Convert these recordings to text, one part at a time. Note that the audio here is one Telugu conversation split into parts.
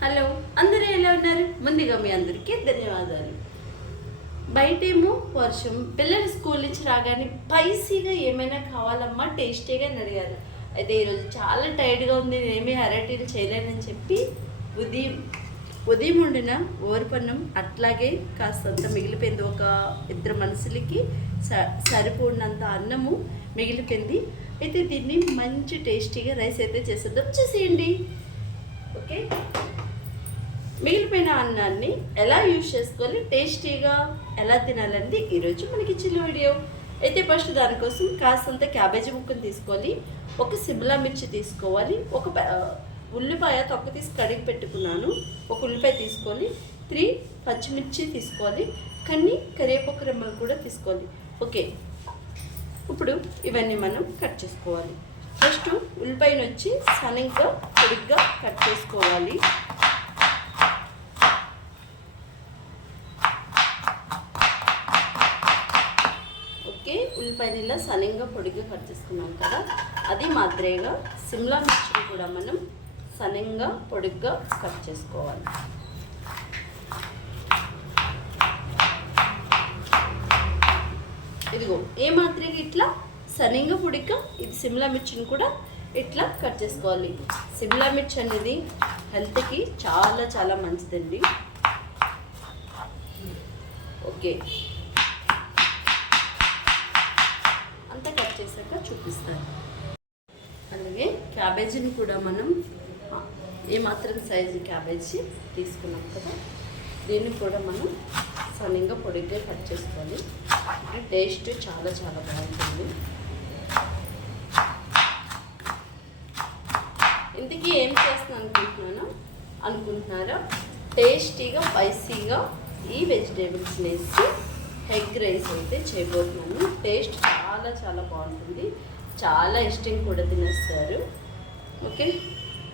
హలో, అందరూ ఎలా ఉన్నారు? ముందుగా మీ అందరికీ ధన్యవాదాలు. బయటేమో వర్షం, పిల్లలు స్కూల్ నుంచి రాగానే స్పైసీగా ఏమైనా కావాలమ్మా, టేస్టీగా అని అడిగారు. అయితే ఈరోజు చాలా టైర్డ్గా ఉంది, నేనేమీ అరటీలు చేయలేనని చెప్పి ఉదయం వండిన ఓరపన్నం అట్లాగే కాస్తంత మిగిలిపోయింది. ఒక ఇద్దరు మనుషులకి సరిపోడినంత అన్నము మిగిలిపోయింది. అయితే దీన్ని మంచి టేస్టీగా రైస్ అయితే చేసేద్దాం, చూసేయండి. ఓకే, మిగిలిపోయిన అన్నాన్ని ఎలా యూజ్ చేసుకోవాలి, టేస్టీగా ఎలా తినాలండి ఈరోజు మనకి ఇచ్చిన వీడియో. అయితే ఫస్ట్ దానికోసం కాస్తంత క్యాబేజీ ముక్కను తీసుకోవాలి, ఒక సిమ్లా మిర్చి తీసుకోవాలి, ఒక ఉల్లిపాయ తొక్క తీసి కడిగి పెట్టుకున్నాను, ఒక ఉల్లిపాయ తీసుకోవాలి, 3 పచ్చిమిర్చి తీసుకోవాలి, కరివేపాకు రెమ్మలు కూడా తీసుకోవాలి. ఓకే, ఇప్పుడు ఇవన్నీ మనం కట్ చేసుకోవాలి. ఫస్ట్ ఉల్లిపాయను వచ్చి సన్నగా పొడిగ్గా కట్ చేసుకోవాలి. ఉల్లిపాయలు ఇలా సన్నగా పొడిగా కట్ చేసుకున్నాం కదా, అది మాదిరిగా సిమ్లా మిర్చిని కూడా మనం సన్నగా పొడిగా కట్ చేసుకోవాలి. ఇదిగో ఏ మాదిరిగా ఇట్లా సన్నగా పొడిగా ఇది సిమ్లా మిర్చిని కూడా ఇట్లా కట్ చేసుకోవాలి. సిమ్లా మిర్చి అనేది హెల్త్కి చాలా చాలా మంచిదండి. ఓకే, చేశాక చూపిస్తాను. అలాగే క్యాబేజీని కూడా మనం ఏమాత్రం సైజు క్యాబేజీ తీసుకున్నాం కదా, దీన్ని కూడా మనం సన్నగా పొడిగ్గా కట్ చేసుకోవాలి. టేస్ట్ చాలా చాలా బాగుంటుంది. ఇంతకీ ఏం చేస్తున్నాను అనుకుంటున్నారా? టేస్టీగా స్పైసీగా ఈ వెజిటేబుల్స్ వేసి ఎగ్ రైస్ అయితే చేయబోతున్నాను. టేస్ట్ చాలా చాలా బాగుంటుంది, చాలా ఇష్టంగా కూడా తినేస్తారు. ఓకే,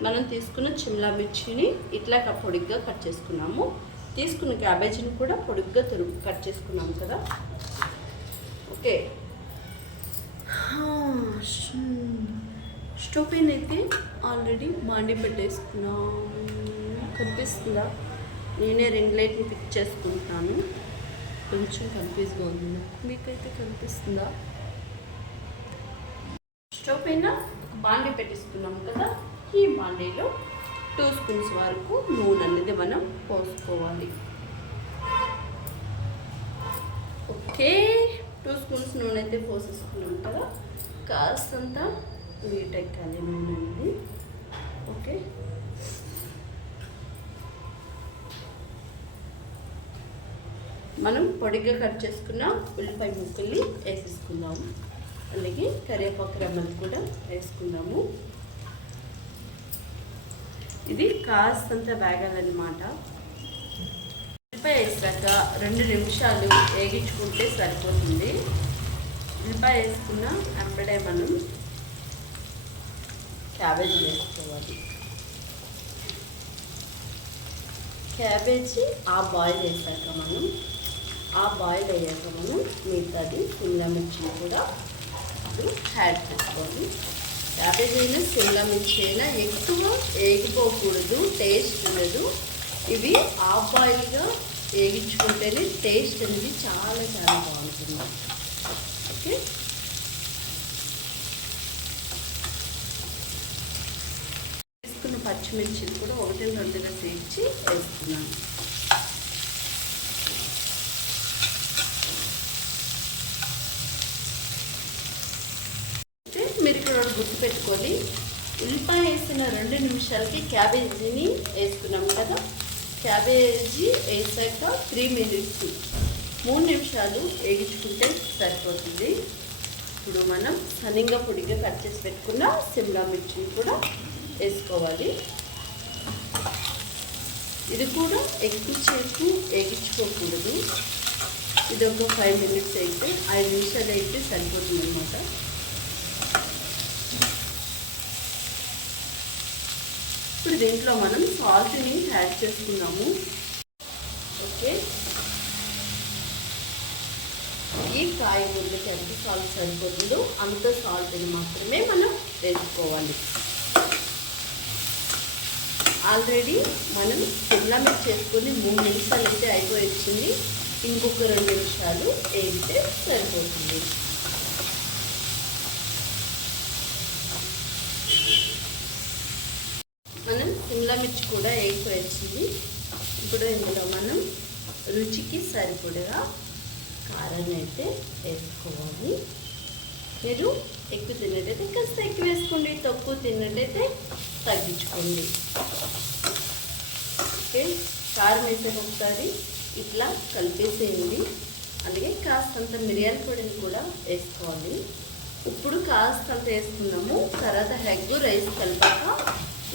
మనం తీసుకున్న సిమ్లా మిర్చిని ఇట్లా పొడిగ్గా కట్ చేసుకున్నాము, తీసుకున్న క్యాబేజీని కూడా పొడిగ్గా కట్ చేసుకున్నాము కదా. ఓకే, స్టవ్ పైన అయితే ఆల్రెడీ బాండి పెట్టేసుకున్నాం. కనిపిస్తుందా? నేనే రింగ్ లైట్ని పిక్ చేసుకుంటాను. కొంచెం కన్ఫ్యూజ్గా ఉంది, మీకైతే కనిపిస్తుందా? స్టవ్ పైన ఒక బాండీ పెట్టేసుకున్నాం కదా, ఈ బాండీలో 2 స్పూన్స్ వరకు నూనె అనేది మనం పోసుకోవాలి. ఓకే, 2 స్పూన్స్ నూనె అయితే పోసేసుకున్నాం కదా, కాస్తంత నీట్ ఎక్కాలి నూనె అనేది. ఓకే, మనం పొడిగా కట్ చేసుకున్న ఉల్లిపాయ ముక్కల్ని వేసేసుకుందాము. అలాగే కరివేపాకు రెమ్మలు కూడా వేసుకుందాము. ఇది కాస్తంత వేగాలన్నమాట. ఉల్లిపాయ వేసాక 2 నిమిషాలు వేగించుకుంటే సరిపోతుంది. ఉల్లిపాయ వేసుకున్న వెంబడే మనం క్యాబేజీ వేసుకోవాలి. క్యాబేజీ బాయిల్ వేసాక మనం బాయిల్ అయ్యాక మనం మిగతాది సిమ్లా మిర్చిని కూడా ఇప్పుడు యాడ్ చేసుకోవాలి. క్యాబేజీ అయినా సిమ్లా మిర్చి అయినా ఎక్కువ వేగిపోకూడదు, టేస్ట్ ఉండదు. ఇవి బాయిల్గా వేగించుకుంటేనే టేస్ట్ అనేది చాలా చాలా బాగుంటుంది. ఓకే, తీసుకున్న పచ్చిమిర్చిని కూడా 1-2గా చేర్చి వేస్తున్నాను. మీరు ఇక్కడ గుర్తుపెట్టుకొని ఉల్లిపాయ వేసిన 2 నిమిషాలకి క్యాబేజీని వేసుకున్నాం కదా, క్యాబేజీ వేసాక 3 నిమిషాలు వేగించుకుంటే సరిపోతుంది. ఇప్పుడు మనం సన్నగా పొడిగా కట్ చేసి పెట్టుకున్న సిమ్లా మిర్చిని కూడా వేసుకోవాలి. ఇది కూడా ఎక్కువసేపు వేగించుకోకూడదు. ఇది ఒక 5 మినిట్స్ అయితే 5 నిమిషాలు అయితే సరిపోతుంది అన్నమాట. ఇప్పుడు దీంట్లో మనం సాల్ట్ని యాడ్ చేసుకున్నాము. ఓకే, ఈ కాయగూరలకి ఎంత సాల్ట్ సరిపోతుందో అంత సాల్ట్ని మాత్రమే మనం వేసుకోవాలి. ఆల్రెడీ మనం సిమ్లా మిర్చి చేసుకొని 3 నిమిషాలు అయితే అయిపోయి వచ్చింది. ఇంకొక 2 నిమిషాలు వేగితే సరిపోతుంది. మనం సిమ్లా మిర్చి కూడా వేగిపోయి వచ్చింది. ఇప్పుడు ఇందులో మనం రుచికి సరిపడగా కారాన్ని అయితే వేసుకోవాలి. మీరు ఎక్కువ తిన్నట్టయితే కాస్త ఎక్కువ వేసుకోండి, తక్కువ తిన్నట్టయితే తగ్గించుకోండి. ఓకే, కారం వేసాక ఒకసారి ఇట్లా కలిపేసేయండి. అలాగే కాస్తంత మిరియాల పొడిని కూడా వేసుకోవాలి. ఇప్పుడు కాస్తంత వేసుకున్నాము, తర్వాత ఎగ్ రైస్ కలిపాక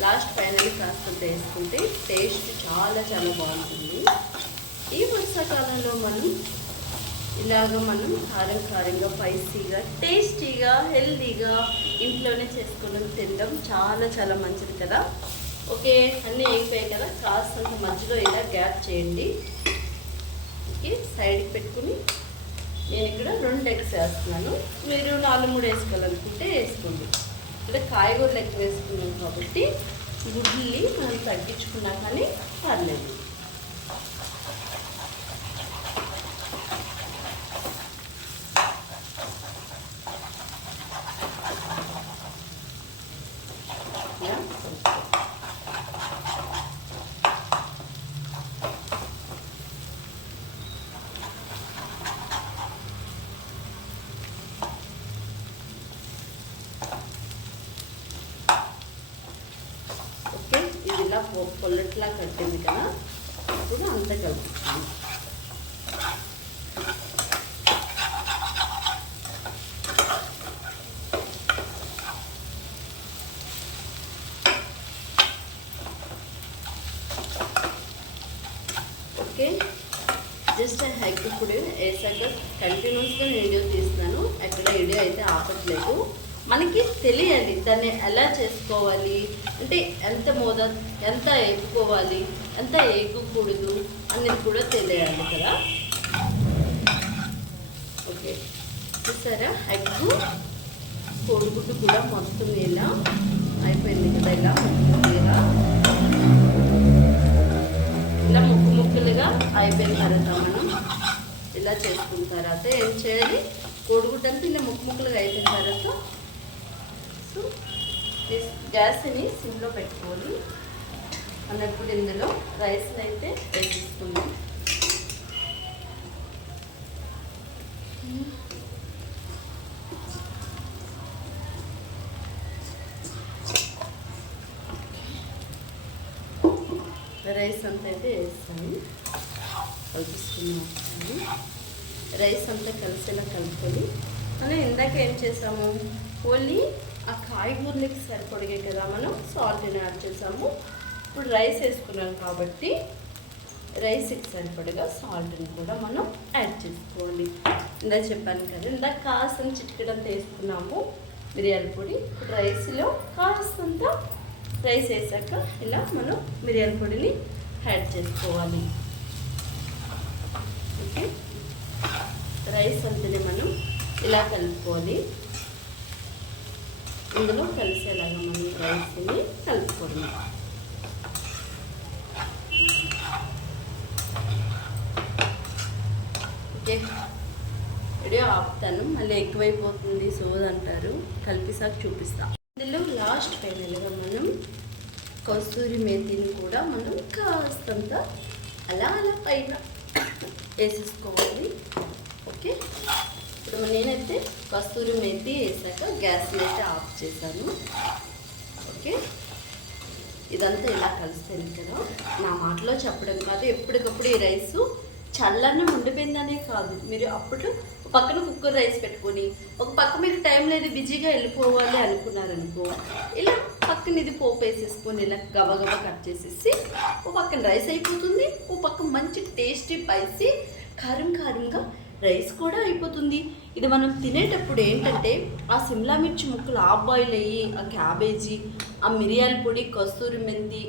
లాస్ట్ ఫైనల్ కాస్తంత వేసుకుంటే టేస్ట్ చాలా చాలా బాగుంటుంది. ఈ వర్షాకాలంలో మనం కారంగా స్పైసీగా టేస్టీగా హెల్దీగా ఇంట్లోనే చేసుకుని తినడం చాలా చాలా మంచిది కదా. ఓకే, అన్నీ అయిపోయాయి కదా, కాస్తంత మధ్యలో ఇలా గ్యాప్ చేయండి. ఓకే, సైడ్కి పెట్టుకుని నేను ఇక్కడ 2 ఎగ్స్ వేస్తున్నాను. మీరు 4-3 వేసుకోవాలనుకుంటే వేసుకోండి. ఇక్కడ కాయగూరలు ఎక్కువ వేసుకున్నాం కాబట్టి గుడ్లు మనం తగ్గించుకున్నా కానీ పర్లేదు. ఇలా పొల్లట్లా కట్టింది కదా, ఇప్పుడు అంతా కలుపుతుంది. ఓకే, జస్ట్ ఎగ్ ఇప్పుడు వేసాక కంటిన్యూస్గా నేను వీడియో తీస్తున్నాను, ఎక్కడ వీడియో అయితే ఆపట్లేదు. మనకి తెలియాలి దాన్ని ఎలా చేసుకోవాలి, అంటే ఎంత వేపుకోవాలి, ఎంత వేయకూడదు అనేది కూడా తెలియాలి కదా. ఓకే, చూసారా ఎగ్ కోడిగుడ్డు కూడా మొత్తం ఇలా అయిపోయింది కదా. ఇలా ముక్కలుగా అయిపోయిన తర్వాత మనం ఇలా చేసుకున్న తర్వాత ఏం చేయాలి, కోడిగుడ్డు అంతా ఇలా ముక్కలుగా అయిపోయిన తర్వాత గ్యాస్ని సిమ్లో పెట్టుకోవాలి. అన్నప్పుడు ఇందులో రైస్ని అయితే వేసేసుకుందాం. రైస్ అంతా అయితే వేస్తాను, కలిపిస్తున్నాను. రైస్ అంతా కలిసేలా కలుపుకొని మనం ఇందాక ఏం చేసాము, ఓన్లీ ఆ కాయగూరలకి సరిపడిగే కదా మనం సాల్ట్ని యాడ్ చేసాము. ఇప్పుడు రైస్ వేసుకున్నాం కాబట్టి రైస్కి సరిపడగా సాల్ట్ని కూడా మనం యాడ్ చేసుకోవాలి. ఇందాక చెప్పాను కదా, ఇందాక కాస్తంత చిటికెడంత వేసుకున్నాము మిరియాల పొడి. ఇప్పుడు రైస్లో కాస్తంత రైస్ వేసాక ఇలా మనం మిరియాల పొడిని యాడ్ చేసుకోవాలి. ఓకే, రైస్ అంతని మనం ఇలా కలుపుకోవాలి. ఇందులో కలిసేలాగా మనం రైస్ని కలుపుకోవాలి. ఓకే, వీడియో ఆపుతాను, మళ్ళీ ఎక్కువైపోతుంది సోదంటారు, కలిపిసాక చూపిస్తాను. ఇందులో లాస్ట్ ఫైనల్గా మనం కస్తూరి మేతిని కూడా మనం కాస్తంత అలా పైన వేసేసుకోవాలి. ఓకే, ఇప్పుడు నేనైతే కస్తూరి మేతి వేసాక గ్యాస్ని అయితే ఆఫ్ చేశాను. ఓకే, ఇదంతా ఇలా కలిస్తేనే కదా, నా మాటలో చెప్పడం కాదు, ఎప్పటికప్పుడు ఈ రైసు చల్లన్నం ఉండిపోయిందనే కాదు, మీరు అప్పుడు పక్కన కుక్కర్ రైస్ పెట్టుకొని ఒక పక్క మీకు టైం లేదు బిజీగా వెళ్ళిపోవాలి అనుకున్నారనుకో, ఇలా పక్కన ఇది పోపు వేసేసుకొని ఇలా గబగబా కట్ చేసేసి ఓ పక్కన రైస్ అయిపోతుంది, ఓ పక్క మంచి టేస్టీ స్పైసీ కారంగా రైస్ కూడా అయిపోతుంది. ఇది మనం తినేటప్పుడు ఏంటంటే ఆ సిమ్లా మిర్చి ముక్కలు హాఫ్ బాయిల్ అయ్యి ఆ క్యాబేజీ ఆ మిరియాల పొడి కస్తూరి మెంతి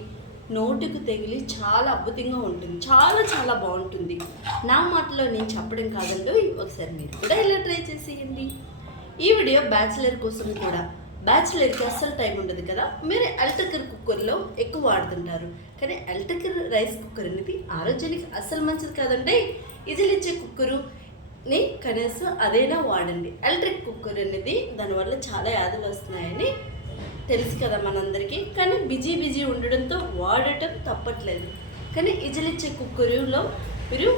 నోటికి తగిలి చాలా అద్భుతంగా ఉంటుంది, చాలా చాలా బాగుంటుంది. నా మాటలో నేను చెప్పడం కాదండి, ఒకసారి మీరు కూడా ఇలా ట్రై చేసేయండి. ఈ వీడియో బ్యాచిలర్ కోసం కూడా బ్యాచిలర్కి అస్సలు టైం ఉండదు కదా, మీరు ఎలక్ట్రికల్ కుక్కర్లో ఎక్కువ వాడుతుంటారు. కానీ ఎలక్ట్రికల్ రైస్ కుక్కర్ అనేది ఆరోగ్యానికి అస్సలు మంచిది కాదండి. ఇజిల్ ఇచ్చే కుక్కరుని కనీసం అదైనా వాడండి. ఎలక్ట్రిక్ కుక్కర్ అనేది దానివల్ల చాలా వ్యాధులు వస్తున్నాయని తెలుసు కదా మనందరికీ. కానీ బిజీ ఉండడంతో వాడటం తప్పట్లేదు. కానీ ఇజిల్ ఇచ్చే కుక్కరులో మీరు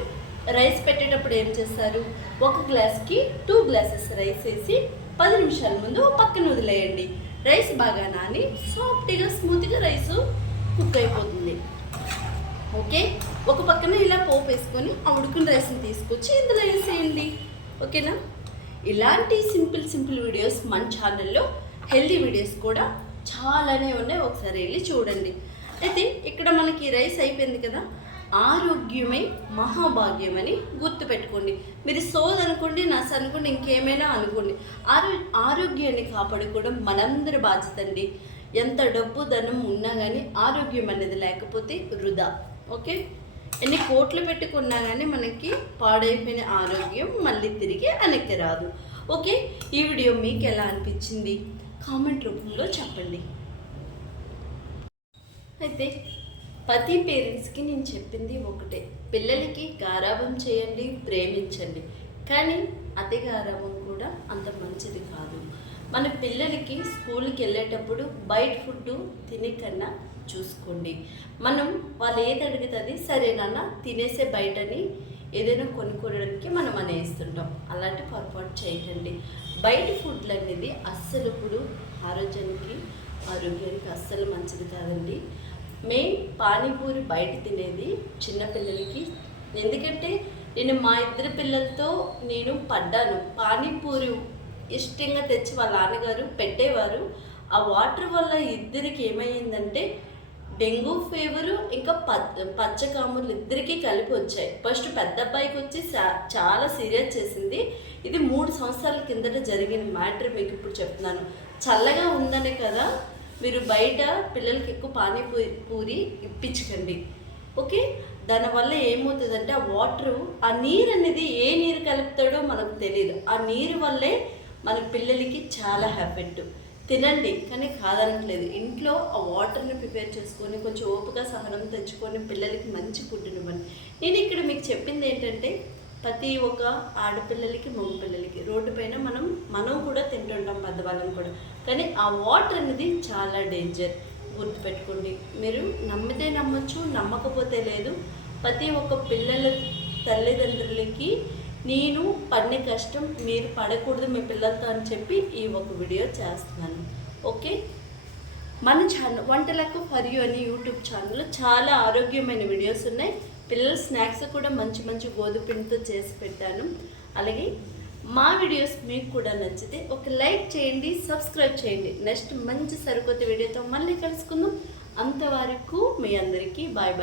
రైస్ పెట్టేటప్పుడు ఏం చేస్తారు, ఒక గ్లాస్కి 2 గ్లాసెస్ రైస్ వేసి 10 నిమిషాల ముందు పక్కన వదిలేయండి. రైస్ బాగా నాని సాఫ్ట్గా స్మూత్గా రైస్ కుక్ అయిపోతుంది. ఓకే, ఒక పక్కన ఇలా పోపు వేసుకొని ఆ ఉడికిన రైస్ని తీసుకొచ్చి ఇందులో వేసేయండి. ఓకేనా? ఇలాంటి సింపుల్ వీడియోస్ మన ఛానల్లో, హెల్దీ వీడియోస్ కూడా చాలానే ఉన్నాయి, ఒకసారి వెళ్ళి చూడండి. అయితే ఇక్కడ మనకి రైస్ అయిపోయింది కదా, ఆరోగ్యమే మహాభాగ్యం అని గుర్తుపెట్టుకోండి. మీరు సోదనుకోండి, నస్ అనుకోండి, ఇంకేమైనా అనుకోండి, ఆరోగ్యాన్ని కాపాడుకోవడం మనందరి బాధ్యత అండి. ఎంత డబ్బు ధనం ఉన్నా కానీ ఆరోగ్యం అనేది లేకపోతే వృధా. ఓకే, ఎన్ని కోట్లు పెట్టుకున్నా కానీ మనకి పాడైపోయిన ఆరోగ్యం మళ్ళీ తిరిగి వెనక్కి రాదు. ఓకే, ఈ వీడియో మీకు ఎలా అనిపించింది కామెంట్ రూపంలో చెప్పండి. అయితే ప్రతి పేరెంట్స్కి నేను చెప్పింది ఒకటే, పిల్లలకి గారాబం చేయండి, ప్రేమించండి. కానీ అతి గారాబం కూడా అంత మంచిది కాదు. మన పిల్లలకి స్కూల్కి వెళ్ళేటప్పుడు బయట ఫుడ్ తినే కన్నా చూసుకోండి. మనం వాళ్ళు ఏది అడుగుతుంది సరేనన్నా తినేసే బయటని ఏదైనా కొనుక్కోవడానికి మనం అనేస్తుంటాం. అలాంటి పొరపాటు చేయకండి. బయట ఫుడ్లు అనేది అస్సలు ఇప్పుడు ఆరోగ్యానికి అస్సలు మంచిది కాదండి. మెయిన్ పానీపూరి బయట తినేది చిన్నపిల్లలకి. ఎందుకంటే నేను మా 2 పిల్లలతో నేను పడ్డాను. పానీపూరి ఇష్టంగా తెచ్చి వాళ్ళ నాన్నగారు పెట్టేవారు. ఆ వాటర్ వల్ల ఇద్దరికి ఏమైందంటే డెంగ్యూ ఫీవరు ఇంకా పచ్చకాములు ఇద్దరికీ కలిపి వచ్చాయి. ఫస్ట్ పెద్ద అబ్బాయికి వచ్చి చాలా సీరియస్ చేసింది. ఇది 3 సంవత్సరాల కిందట జరిగిన మ్యాటర్ మీకు ఇప్పుడు చెప్తున్నాను. చల్లగా ఉందనే కదా మీరు బయట పిల్లలకి ఎక్కువ పానీపూరి ఇప్పించకండి. ఓకే, దానివల్ల ఏమవుతుందంటే ఆ వాటరు, ఆ నీరు అనేది ఏ నీరు కలుపుతాడో మనకు తెలియదు. ఆ నీరు వల్లే మన పిల్లలకి చాలా ఎఫెక్ట్. తినండి కానీ కాదనట్లేదు. ఇంట్లో ఆ వాటర్ని ప్రిపేర్ చేసుకొని కొంచెం ఓపిక సహనం తెచ్చుకొని పిల్లలకి మంచి ఫుడ్ని ఇవ్వండి. నేను ఇక్కడ మీకు చెప్పింది ఏంటంటే ప్రతి ఒక్క ఆడపిల్లలకి మగపిల్లలకి రోడ్డు పైన మనం కూడా తింటుంటాం, పెద్దవాళ్ళం కూడా. కానీ ఆ వాటర్ అనేది చాలా డేంజర్, గుర్తుపెట్టుకోండి. మీరు నమ్మితే నమ్మచ్చు, నమ్మకపోతే లేదు. ప్రతి ఒక్క పిల్లల తల్లిదండ్రులకి నేను పడిన కష్టం మీరు పడకూడదు మీ పిల్లలతో అని చెప్పి ఈ ఒక వీడియో చేస్తున్నాను. ఓకే, మన ఛానల్ వంటలకు ఫర్ యూ అని యూట్యూబ్ ఛానల్లో చాలా ఆరోగ్యమైన వీడియోస్ ఉన్నాయి. పిల్లల స్నాక్స్ కూడా మంచి గోధుమ పిండితో చేసి పెట్టాను. అలాగే మా వీడియోస్ మీకు కూడా నచ్చితే ఒక లైక్ చేయండి, సబ్స్క్రైబ్ చేయండి. నెక్స్ట్ మంచి సరికొత్త వీడియోతో మళ్ళీ కలుసుకుందాం. అంతవరకు మీ అందరికీ బాయ్.